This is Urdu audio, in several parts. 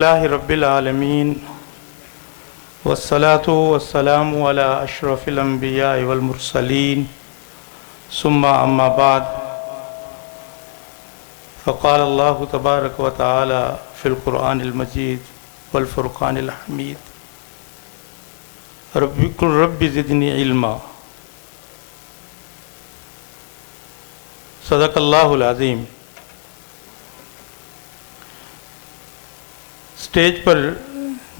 اللہ رب العالمین والصلاة والسلام علی اشرف الانبیاء والمرسلین ثم اما بعد فقال اللہ تبارک و تعالی فی القرآن المجید والفرقان الحمید رب زدنی علما۔ صدق اللہ العظیم۔ اسٹیج پر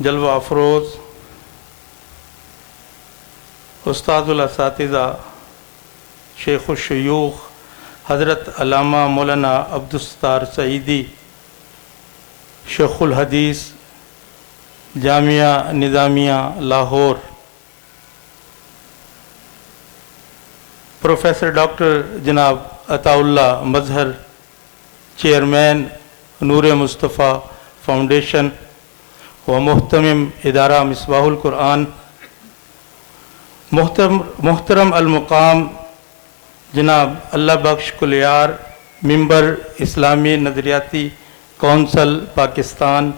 جلوہ افروز استاد الاساتذہ شیخ الشیوخ حضرت علامہ مولانا عبدالستار سعیدی شیخ الحدیث جامعہ نظامیہ لاہور، پروفیسر ڈاکٹر جناب عطا اللہ مظہر چیئرمین نور مصطفیٰ فاؤنڈیشن و محتمم ادارہ مصباح القرآن، محترم المقام جناب اللہ بخش کلیار ممبر اسلامی نظریاتی کونسل پاکستان،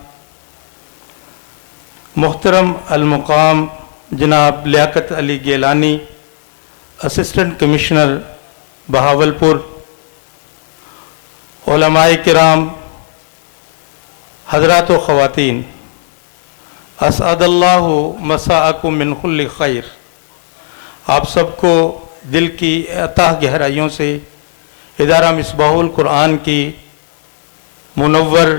محترم المقام جناب لیاقت علی گیلانی اسسٹنٹ کمشنر بہاولپور، علماء کرام، حضرات و خواتین، اسعد اللہ مساءکم من کل خیر۔ آپ سب کو دل کی اتاہ گہرائیوں سے ادارہ مصباح القرآن کی منور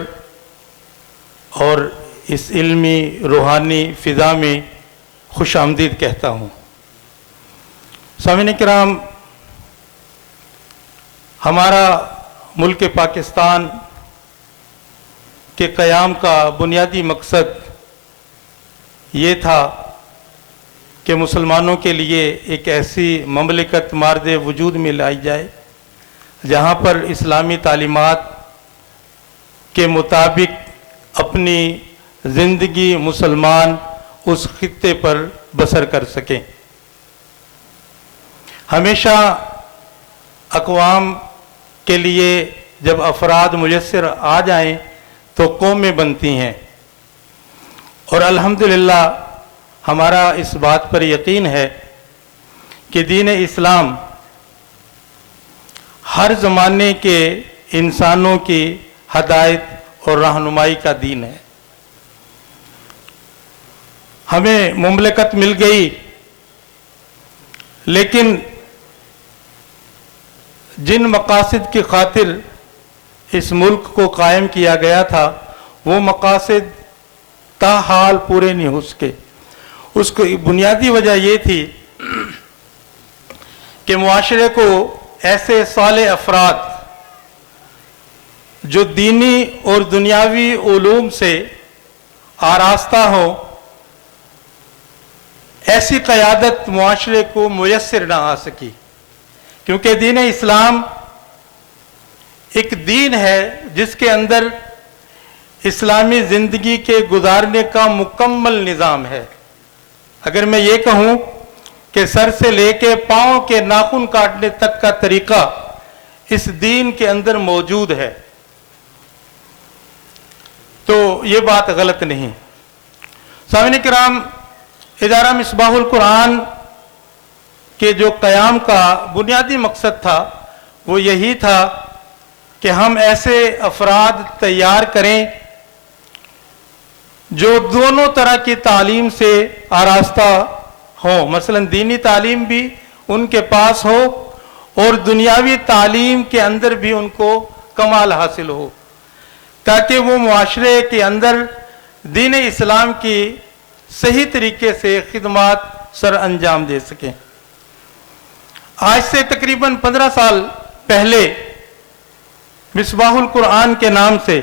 اور اس علمی روحانی فضا میں خوش آمدید کہتا ہوں۔ سامعین کرام، ہمارا ملک پاکستان کے قیام کا بنیادی مقصد یہ تھا کہ مسلمانوں کے لیے ایک ایسی مملکت مارد وجود میں لائی جائے جہاں پر اسلامی تعلیمات کے مطابق اپنی زندگی مسلمان اس خطے پر بسر کر سکیں۔ ہمیشہ اقوام کے لیے جب افراد میسر آ جائیں تو قومیں بنتی ہیں، اور الحمدللہ ہمارا اس بات پر یقین ہے کہ دین اسلام ہر زمانے کے انسانوں کی ہدایت اور رہنمائی کا دین ہے۔ ہمیں مملکت مل گئی، لیکن جن مقاصد کی خاطر اس ملک کو قائم کیا گیا تھا وہ مقاصد تاحال پورے نہیں ہو سکے۔ اس کو بنیادی وجہ یہ تھی کہ معاشرے کو ایسے صالح افراد جو دینی اور دنیاوی علوم سے آراستہ ہوں، ایسی قیادت معاشرے کو میسر نہ آ سکی، کیونکہ دین اسلام ایک دین ہے جس کے اندر اسلامی زندگی کے گزارنے کا مکمل نظام ہے۔ اگر میں یہ کہوں کہ سر سے لے کے پاؤں کے ناخن کاٹنے تک کا طریقہ اس دین کے اندر موجود ہے تو یہ بات غلط نہیں۔ سامعین کرام، ادارہ مصباح القرآن کے جو قیام کا بنیادی مقصد تھا وہ یہی تھا کہ ہم ایسے افراد تیار کریں جو دونوں طرح کی تعلیم سے آراستہ ہوں، مثلا دینی تعلیم بھی ان کے پاس ہو اور دنیاوی تعلیم کے اندر بھی ان کو کمال حاصل ہو، تاکہ وہ معاشرے کے اندر دین اسلام کی صحیح طریقے سے خدمات سر انجام دے سکیں۔ آج سے تقریباً 15 سال پہلے مصباح القرآن کے نام سے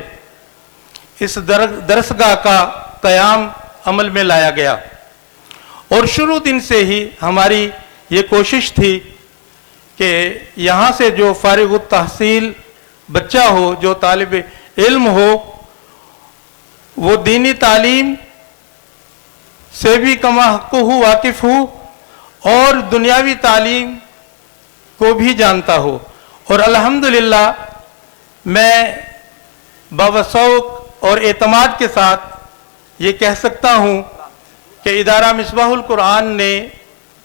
اس درسگاہ کا قیام عمل میں لایا گیا، اور شروع دن سے ہی ہماری یہ کوشش تھی کہ یہاں سے جو فارغ التحصیل بچہ ہو، جو طالب علم ہو، وہ دینی تعلیم سے بھی کما حق ہو، واقف ہو، اور دنیاوی تعلیم کو بھی جانتا ہو۔ اور الحمدللہ میں باوسوق اور اعتماد کے ساتھ یہ کہہ سکتا ہوں کہ ادارہ مصباح القرآن نے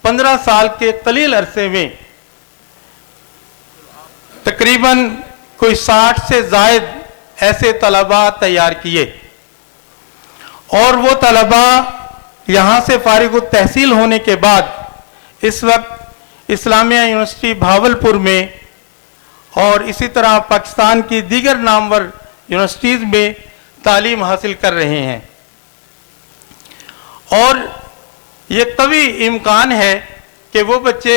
15 سال کے قلیل عرصے میں تقریباً کوئی 60 سے زائد ایسے طلباء تیار کیے، اور وہ طلباء یہاں سے فارغ التحصیل ہونے کے بعد اس وقت اسلامیہ یونیورسٹی بھاولپور میں اور اسی طرح پاکستان کی دیگر نامور یونیورسٹیز میں تعلیم حاصل کر رہے ہیں، اور یہ قوی امکان ہے کہ وہ بچے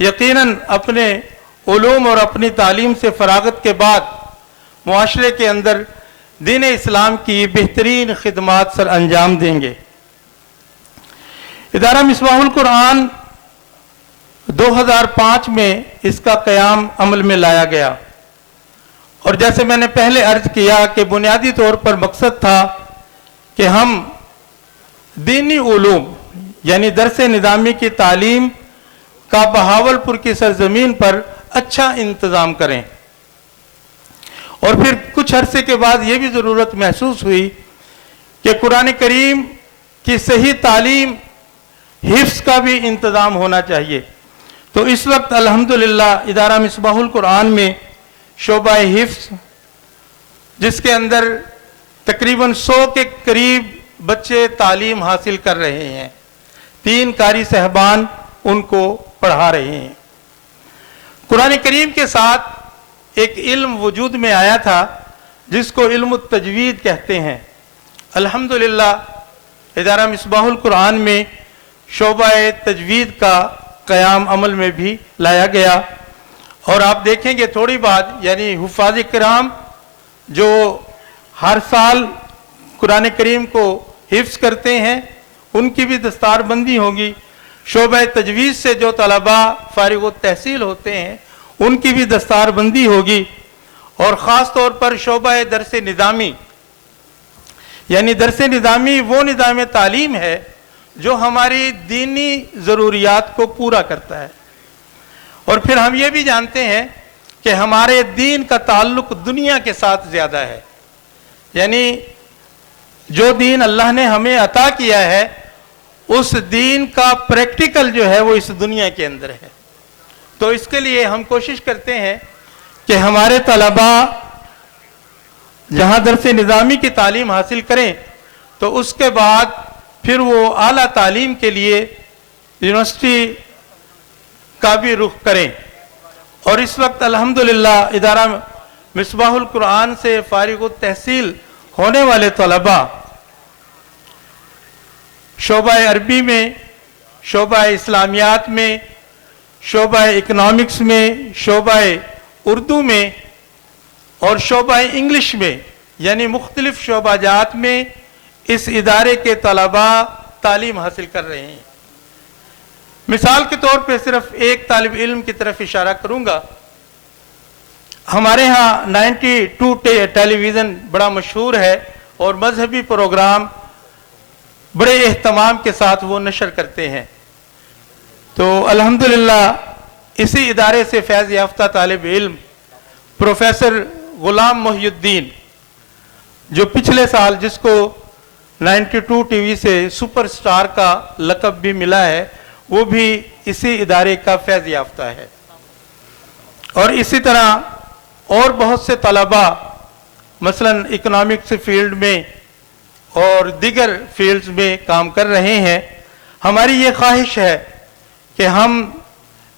یقیناً اپنے علوم اور اپنی تعلیم سے فراغت کے بعد معاشرے کے اندر دین اسلام کی بہترین خدمات سر انجام دیں گے۔ ادارہ مصباح القرآن 2005 میں اس کا قیام عمل میں لایا گیا، اور جیسے میں نے پہلے عرض کیا کہ بنیادی طور پر مقصد تھا کہ ہم دینی علوم یعنی درس نظامی کی تعلیم کا بہاولپور کی سرزمین پر اچھا انتظام کریں، اور پھر کچھ عرصے کے بعد یہ بھی ضرورت محسوس ہوئی کہ قرآن کریم کی صحیح تعلیم حفظ کا بھی انتظام ہونا چاہیے۔ تو اس وقت الحمدللہ ادارہ مصباح القرآن میں شعبہ حفظ، جس کے اندر تقریباً 100 کے قریب بچے تعلیم حاصل کر رہے ہیں، 3 قاری صاحبان ان کو پڑھا رہے ہیں۔ قرآن کریم کے ساتھ ایک علم وجود میں آیا تھا جس کو علم التجوید کہتے ہیں۔ الحمدللہ ادارہ مصباح القرآن میں شعبہ تجوید کا قیام عمل میں بھی لایا گیا، اور آپ دیکھیں گے تھوڑی بعد یعنی حفاظ کرام جو ہر سال قرآن کریم کو حفظ کرتے ہیں ان کی بھی دستار بندی ہوگی، شعبہ تجوید سے جو طلباء فارغ التحصیل ہوتے ہیں ان کی بھی دستار بندی ہوگی، اور خاص طور پر شعبہ درس نظامی یعنی درس نظامی وہ نظام تعلیم ہے جو ہماری دینی ضروریات کو پورا کرتا ہے، اور پھر ہم یہ بھی جانتے ہیں کہ ہمارے دین کا تعلق دنیا کے ساتھ زیادہ ہے، یعنی جو دین اللہ نے ہمیں عطا کیا ہے اس دین کا پریکٹیکل جو ہے وہ اس دنیا کے اندر ہے۔ تو اس کے لیے ہم کوشش کرتے ہیں کہ ہمارے طلباء جہاں درس نظامی کی تعلیم حاصل کریں تو اس کے بعد پھر وہ اعلیٰ تعلیم کے لیے یونیورسٹی کا بھی رخ کریں، اور اس وقت الحمدللہ ادارہ مصباح القرآن سے فارغ التحصیل ہونے والے طلباء شعبہ عربی میں، شعبہ اسلامیات میں، شعبہ اکنامکس میں، شعبہ اردو میں اور شعبہ انگلش میں یعنی مختلف شعبہ جات میں اس ادارے کے طلباء تعلیم حاصل کر رہے ہیں۔ مثال کے طور پہ صرف ایک طالب علم کی طرف اشارہ کروں گا۔ ہمارے ہاں 92 ٹیلی ویژن بڑا مشہور ہے اور مذہبی پروگرام بڑے اہتمام کے ساتھ وہ نشر کرتے ہیں، تو الحمدللہ اسی ادارے سے فیض یافتہ طالب علم پروفیسر غلام محی الدین جو پچھلے سال جس کو 92 ٹی وی سے سپر سٹار کا لقب بھی ملا ہے وہ بھی اسی ادارے کا فیض یافتہ ہے، اور اسی طرح اور بہت سے طلباء مثلا اکنامکس فیلڈ میں اور دیگر فیلڈز میں کام کر رہے ہیں۔ ہماری یہ خواہش ہے کہ ہم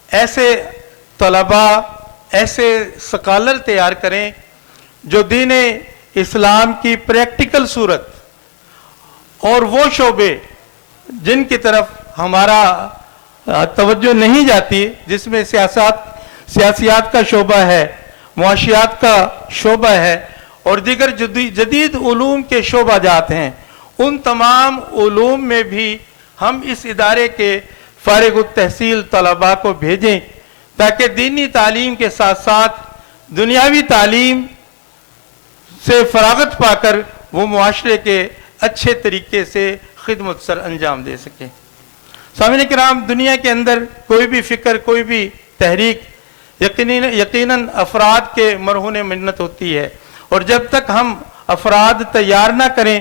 ایسے طلباء، ایسے سکالر تیار کریں جو دین اسلام کی پریکٹیکل صورت اور وہ شعبے جن کی طرف ہمارا توجہ نہیں جاتی، جس میں سیاسیات کا شعبہ ہے، معاشیات کا شعبہ ہے اور دیگر جدید علوم کے شعبہ جات ہیں، ان تمام علوم میں بھی ہم اس ادارے کے فارغ التحصیل طلباء کو بھیجیں تاکہ دینی تعلیم کے ساتھ ساتھ دنیاوی تعلیم سے فراغت پا کر وہ معاشرے کے اچھے طریقے سے خدمت سر انجام دے سکیں۔ سامعین کرام، دنیا کے اندر کوئی بھی فکر، کوئی بھی تحریک یقیناً افراد کے مرہون منت ہوتی ہے، اور جب تک ہم افراد تیار نہ کریں،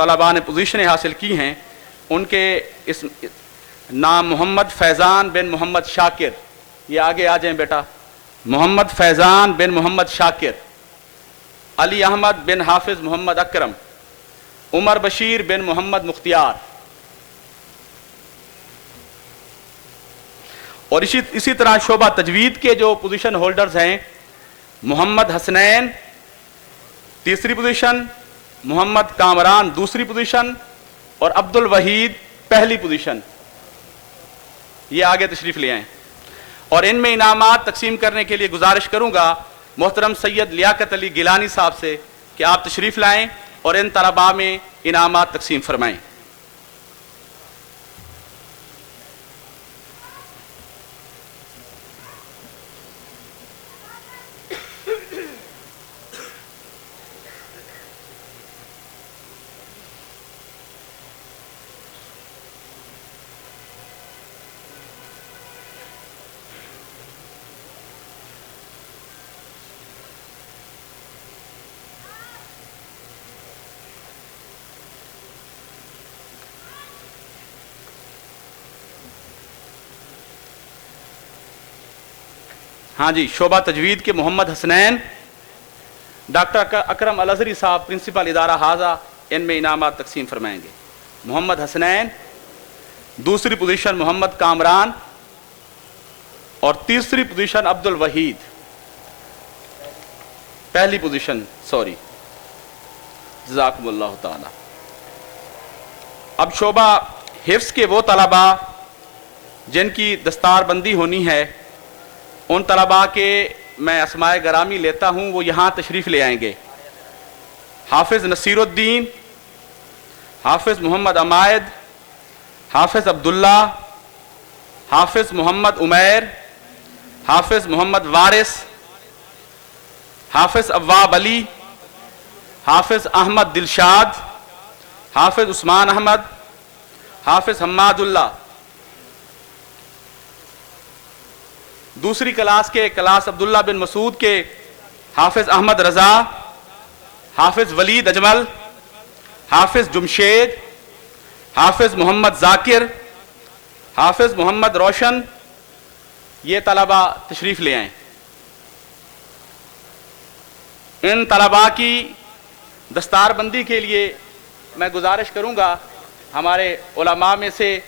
طلباء نے پوزیشنیں حاصل کی ہیں ان کے اس نام محمد فیضان بن محمد شاکر، یہ آگے آ جائیں بیٹا، محمد فیضان بن محمد شاکر، علی احمد بن حافظ محمد اکرم، عمر بشیر بن محمد مختیار، اور اسی طرح شعبہ تجوید کے جو پوزیشن ہولڈرز ہیں، محمد حسنین تیسری پوزیشن، محمد کامران دوسری پوزیشن اور عبد الوحید پہلی پوزیشن، یہ آگے تشریف لے آئیں۔ اور ان میں انعامات تقسیم کرنے کے لیے گزارش کروں گا محترم سید لیاقت علی گیلانی صاحب سے کہ آپ تشریف لائیں اور ان طلباء میں انعامات تقسیم فرمائیں۔ ہاں جی، شعبہ تجوید کے محمد حسنین، ڈاکٹر اکرم الازہری صاحب پرنسپل ادارہ حاضہ، ان میں انعامات تقسیم فرمائیں گے۔ محمد حسنین دوسری پوزیشن، محمد کامران اور تیسری پوزیشن عبد الوحید پہلی پوزیشن، سوری، جزاکم اللہ تعالی۔ اب شعبہ حفظ کے وہ طلباء جن کی دستار بندی ہونی ہے، ان طلباء کے میں اسماء گرامی لیتا ہوں، وہ یہاں تشریف لے آئیں گے۔ حافظ نصیر الدین، حافظ محمد عمائد، حافظ عبداللہ، حافظ محمد عمیر، حافظ محمد وارث، حافظ عواب علی، حافظ احمد دلشاد، حافظ عثمان احمد، حافظ حماد اللہ۔ دوسری کلاس کے کلاس عبداللہ بن مسعود کے حافظ احمد رضا، حافظ ولید اجمل، حافظ جمشید، حافظ محمد ذاکر، حافظ محمد روشن، یہ طلباء تشریف لے آئیں۔ ان طلباء کی دستار بندی کے لیے میں گزارش کروں گا ہمارے علماء میں سے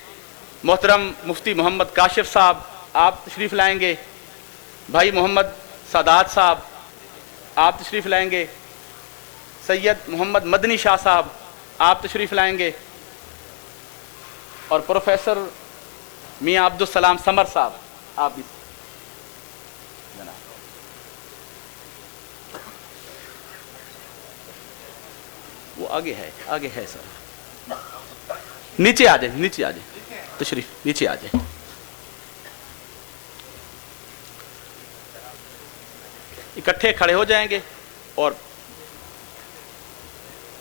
محترم مفتی محمد کاشف صاحب، آپ تشریف لائیں گے۔ بھائی محمد سادات صاحب آپ تشریف لائیں گے۔ سید محمد مدنی شاہ صاحب آپ تشریف لائیں گے، اور پروفیسر میاں عبدالسلام سمر صاحب آپ بھی۔ وہ آگے ہے سر، نیچے آ جائیں تشریف نیچے آ جائیں۔ اکٹھے کھڑے ہو جائیں گے، اور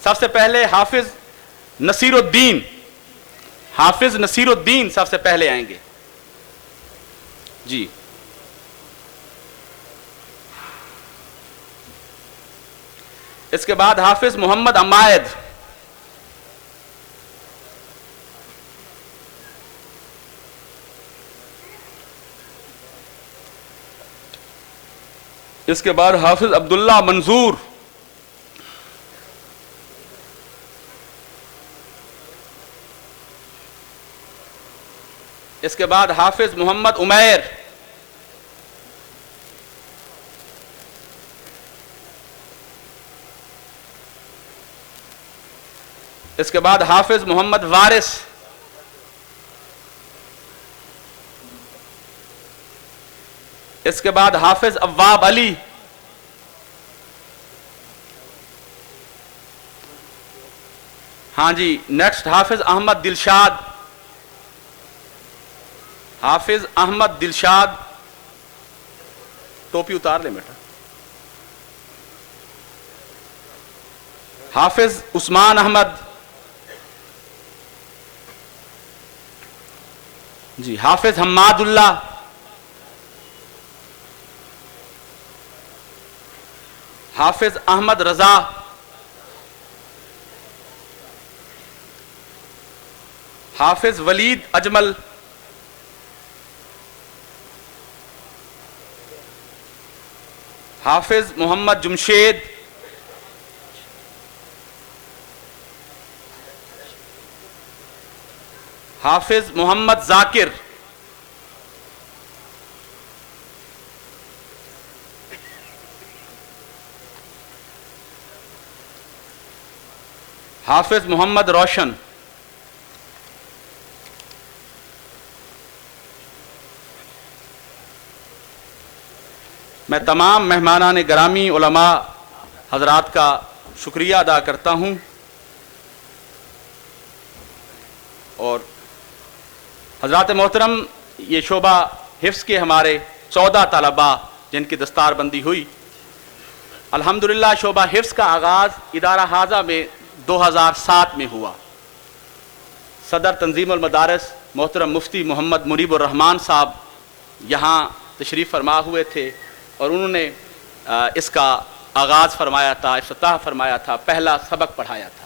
سب سے پہلے حافظ نصیر الدین سب سے پہلے آئیں گے جی۔ اس کے بعد حافظ محمد عمائد، اس کے بعد حافظ عبداللہ منظور، اس کے بعد حافظ محمد عمیر، اس کے بعد حافظ محمد وارث، اس کے بعد حافظ عواب علی، ہاں جی نیکسٹ حافظ احمد دلشاد، حافظ احمد دلشاد، ٹوپی اتار لیں بیٹا۔ حافظ عثمان احمد جی، حافظ حماد اللہ، حافظ احمد رضا، حافظ ولید اجمل، حافظ محمد جمشید، حافظ محمد ذاکر، حافظ محمد روشن، میں تمام مہمانان گرامی علماء حضرات کا شکریہ ادا کرتا ہوں اور حضرات محترم، یہ شعبہ حفظ کے ہمارے 14 طلباء جن کی دستار بندی ہوئی، الحمدللہ شعبہ حفظ کا آغاز ادارہ حاضہ میں 2007 میں ہوا۔ صدر تنظیم المدارس محترم مفتی محمد منیب الرحمان صاحب یہاں تشریف فرما ہوئے تھے اور انہوں نے اس کا آغاز فرمایا تھا، افتتاح فرمایا تھا، پہلا سبق پڑھایا تھا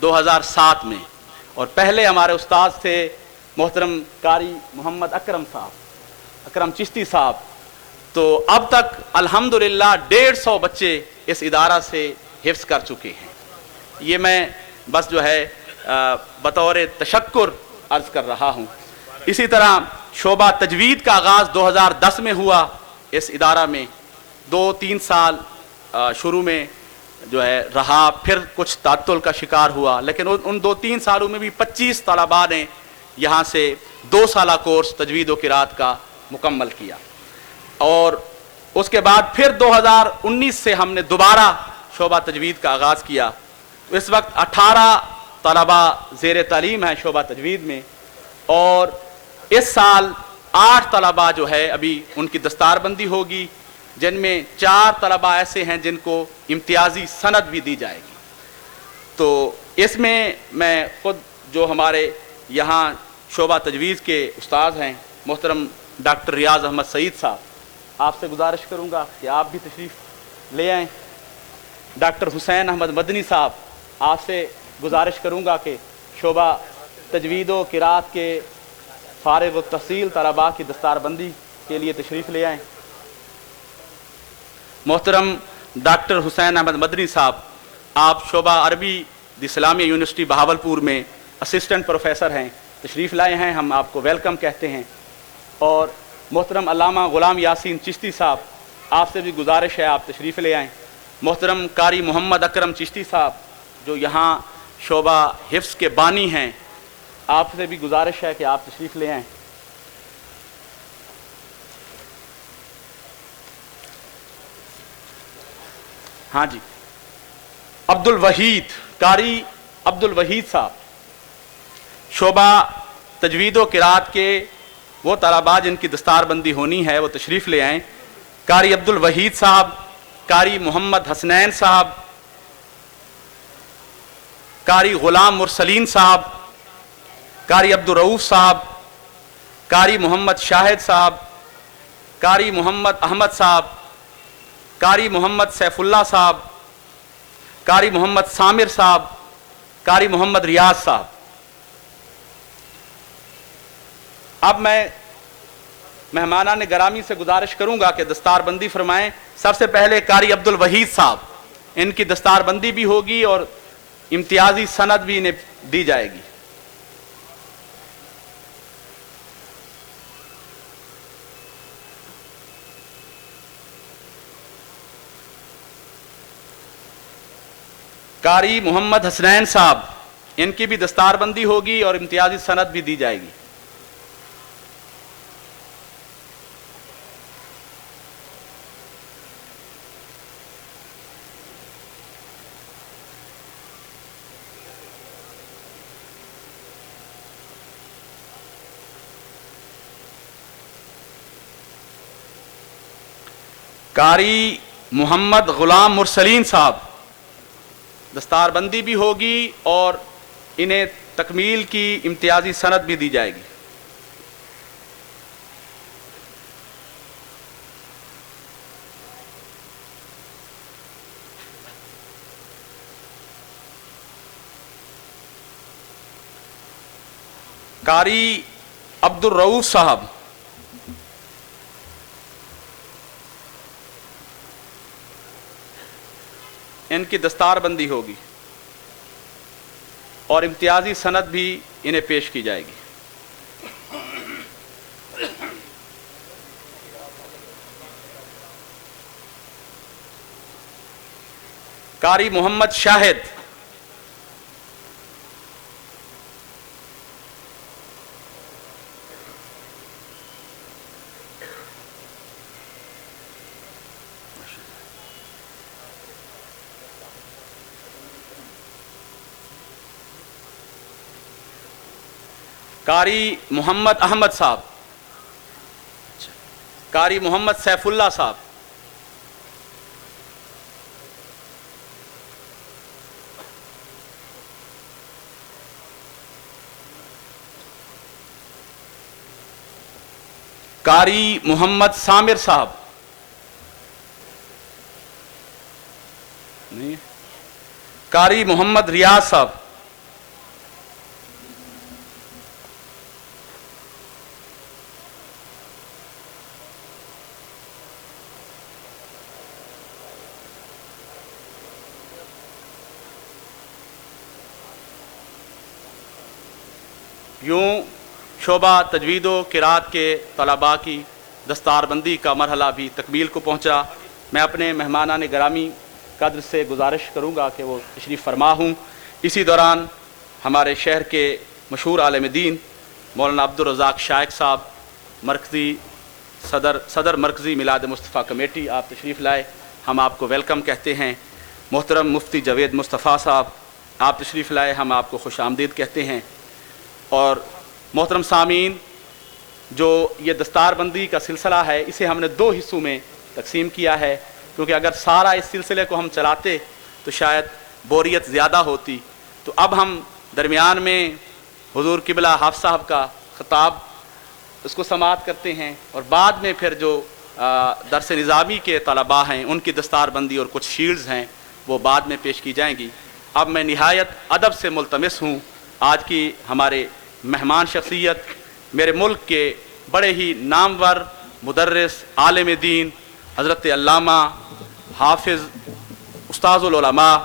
2007 میں، اور پہلے ہمارے استاد تھے محترم قاری محمد اکرم چشتی صاحب۔ تو اب تک الحمدللہ 150 بچے اس ادارہ سے حفظ کر چکے ہیں۔ یہ میں بس جو ہے بطور تشکر عرض کر رہا ہوں۔ اسی طرح شعبہ تجوید کا آغاز 2010 میں ہوا اس ادارہ میں، 2-3 سال شروع میں جو ہے رہا، پھر کچھ تعطل کا شکار ہوا، لیکن ان 2-3 سالوں میں بھی 25 طلباء نے یہاں سے 2 سالہ کورس تجوید و قرات کا مکمل کیا، اور اس کے بعد پھر 2019 سے ہم نے دوبارہ شعبہ تجوید کا آغاز کیا۔ اس وقت 18 طلباء زیر تعلیم ہیں شعبہ تجوید میں، اور اس سال 8 طلباء جو ہے ابھی ان کی دستار بندی ہوگی، جن میں 4 طلباء ایسے ہیں جن کو امتیازی سند بھی دی جائے گی۔ تو اس میں میں خود جو ہمارے یہاں شعبہ تجوید کے استاد ہیں محترم ڈاکٹر ریاض احمد سعید صاحب، آپ سے گزارش کروں گا کہ آپ بھی تشریف لے آئیں۔ ڈاکٹر حسین احمد مدنی صاحب، آپ سے گزارش کروں گا کہ شعبہ تجوید و قرات کے فارغ التحصیل طلباء کی دستار بندی کے لیے تشریف لے آئیں۔ محترم ڈاکٹر حسین احمد مدنی صاحب، آپ شعبہ عربی اسلامیہ یونیورسٹی بہاولپور میں اسسٹنٹ پروفیسر ہیں، تشریف لائے ہیں، ہم آپ کو ویلکم کہتے ہیں۔ اور محترم علامہ غلام یاسین چشتی صاحب، آپ سے بھی گزارش ہے آپ تشریف لے آئیں۔ محترم قاری محمد اکرم چشتی صاحب جو یہاں شعبہ حفظ کے بانی ہیں، آپ سے بھی گزارش ہے کہ آپ تشریف لے آئیں۔ ہاں جی، عبد الوحید، قاری عبد الوحید صاحب، شعبہ تجوید و قرات کے وہ طلباء جن کی دستار بندی ہونی ہے وہ تشریف لے آئیں۔ قاری عبد الوحید صاحب، قاری محمد حسنین صاحب، قاری غلام مرسلین صاحب، قاری عبد الرؤوف صاحب، قاری محمد شاہد صاحب، قاری محمد احمد صاحب، قاری محمد سیف اللہ صاحب، قاری محمد سامر صاحب، قاری محمد ریاض صاحب۔ اب میں مہمانان گرامی سے گزارش کروں گا کہ دستار بندی فرمائیں۔ سب سے پہلے قاری عبد الوحید صاحب، ان کی دستار بندی بھی ہوگی اور امتیازی سند بھی انہیں دی جائے گی۔ قاری محمد حسنین صاحب، ان کی بھی دستار بندی ہوگی اور امتیازی سند بھی دی جائے گی۔ قاری محمد غلام مرسلین صاحب، دستار بندی بھی ہوگی اور انہیں تکمیل کی امتیازی سند بھی دی جائے گی۔ قاری عبدالرؤوف صاحب، ان کی دستار بندی ہوگی اور امتیازی سند بھی انہیں پیش کی جائے گی۔ قاری محمد شاہد، قاری محمد احمد صاحب، قاری محمد سیف اللہ صاحب، قاری محمد سامر صاحب، نہیں، قاری محمد ریاض صاحب، یوں شعبہ تجوید و قرات کے طلباء کی دستار بندی کا مرحلہ بھی تکمیل کو پہنچا۔ میں اپنے مہمانان گرامی قدر سے گزارش کروں گا کہ وہ تشریف فرما ہوں۔ اسی دوران ہمارے شہر کے مشہور عالم دین مولانا عبدالرزاق شائق صاحب، مرکزی صدر مرکزی میلاد مصطفیٰ کمیٹی، آپ تشریف لائے، ہم آپ کو ویلکم کہتے ہیں۔ محترم مفتی جاوید مصطفیٰ صاحب، آپ تشریف لائے، ہم آپ کو خوش آمدید کہتے ہیں۔ اور محترم سامعین، جو یہ دستار بندی کا سلسلہ ہے، اسے ہم نے 2 حصوں میں تقسیم کیا ہے، کیونکہ اگر سارا اس سلسلے کو ہم چلاتے تو شاید بوریت زیادہ ہوتی۔ تو اب ہم درمیان میں حضور قبلہ حافظ صاحب کا خطاب اس کو سماعت کرتے ہیں، اور بعد میں پھر جو درس نظامی کے طلباء ہیں ان کی دستار بندی اور کچھ شیلڈز ہیں وہ بعد میں پیش کی جائیں گی۔ اب میں نہایت ادب سے ملتمس ہوں، آج کی ہمارے مہمان شخصیت میرے ملک کے بڑے ہی نامور مدرس عالم دین حضرت علامہ حافظ استاذ العلماء